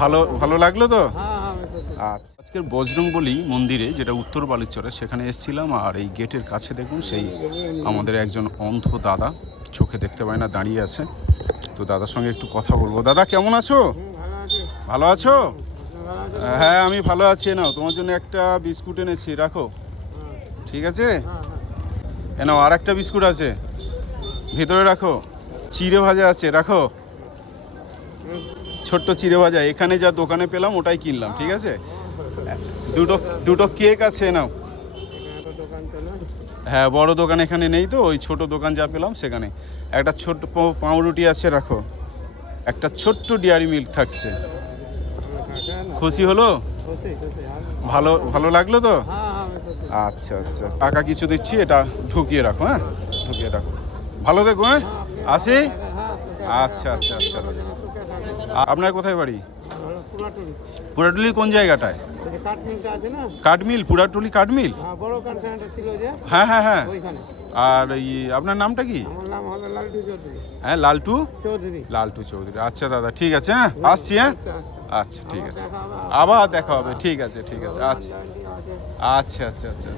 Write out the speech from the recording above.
ভালো ভালো লাগলো তো? আচ্ছা, আজকের বজরংবলী মন্দিরে, যেটা উত্তর বালুচরে, সেখানে এসেছিলাম। আর এই গেটের কাছে দেখুন, সেই আমাদের একজন অন্ধ দাদা, চোখে দেখতে পায় না, দাঁড়িয়ে আছে। তো দাদার সঙ্গে একটু কথা বলবো। দাদা, কেমন আছো? ভালো আছো? হ্যাঁ, আমি ভালো আছি। নাও, তোমার জন্য একটা বিস্কুট এনেছি, রাখো। ঠিক আছে, নাও, আর একটা বিস্কুট আছে, ভেতরে রাখো। চিড়ে ভাজা আছে, রাখো। ছোট্ট চিড়ে ভাজা, এখানে যা দোকানে পেলাম ওটাই কিনলাম। ঠিক আছে, দুটো দুটো কেক আছে, নাও। হ্যাঁ, বড় দোকান এখানে নেই, তো ওই ছোট দোকান যা পেলাম সেখানে। একটা ছোট্ট পাউরুটি আছে, রাখো। একটা ছোট্ট ডেয়ারি মিল্ক থাকছে। খুশি হলো? ভালো ভালো লাগলো তো? আচ্ছা আচ্ছা, টাকা কিছু দিচ্ছি, এটা ঢুকিয়ে রাখো। হ্যাঁ, ঢুকিয়ে রাখো। ভালো দেখো। হ্যাঁ, আসি। আচ্ছা আচ্ছা আচ্ছা। আপনার কোথায় বাড়ি? পুরাটুলি কোন জায়গাটায়? কাঠমিল, পুরাটুলি কাঠমিল। হ্যাঁ হ্যাঁ হ্যাঁ। আর আপনার নামটা কি? হ্যাঁ, লালটু চৌধুরী। লালটু চৌধুরী, আচ্ছা দাদা, ঠিক আছে। হ্যাঁ, আসছি। হ্যাঁ, আচ্ছা, ঠিক আছে, আবার দেখা হবে। ঠিক আছে ঠিক আছে, আচ্ছা আচ্ছা আচ্ছা আচ্ছা।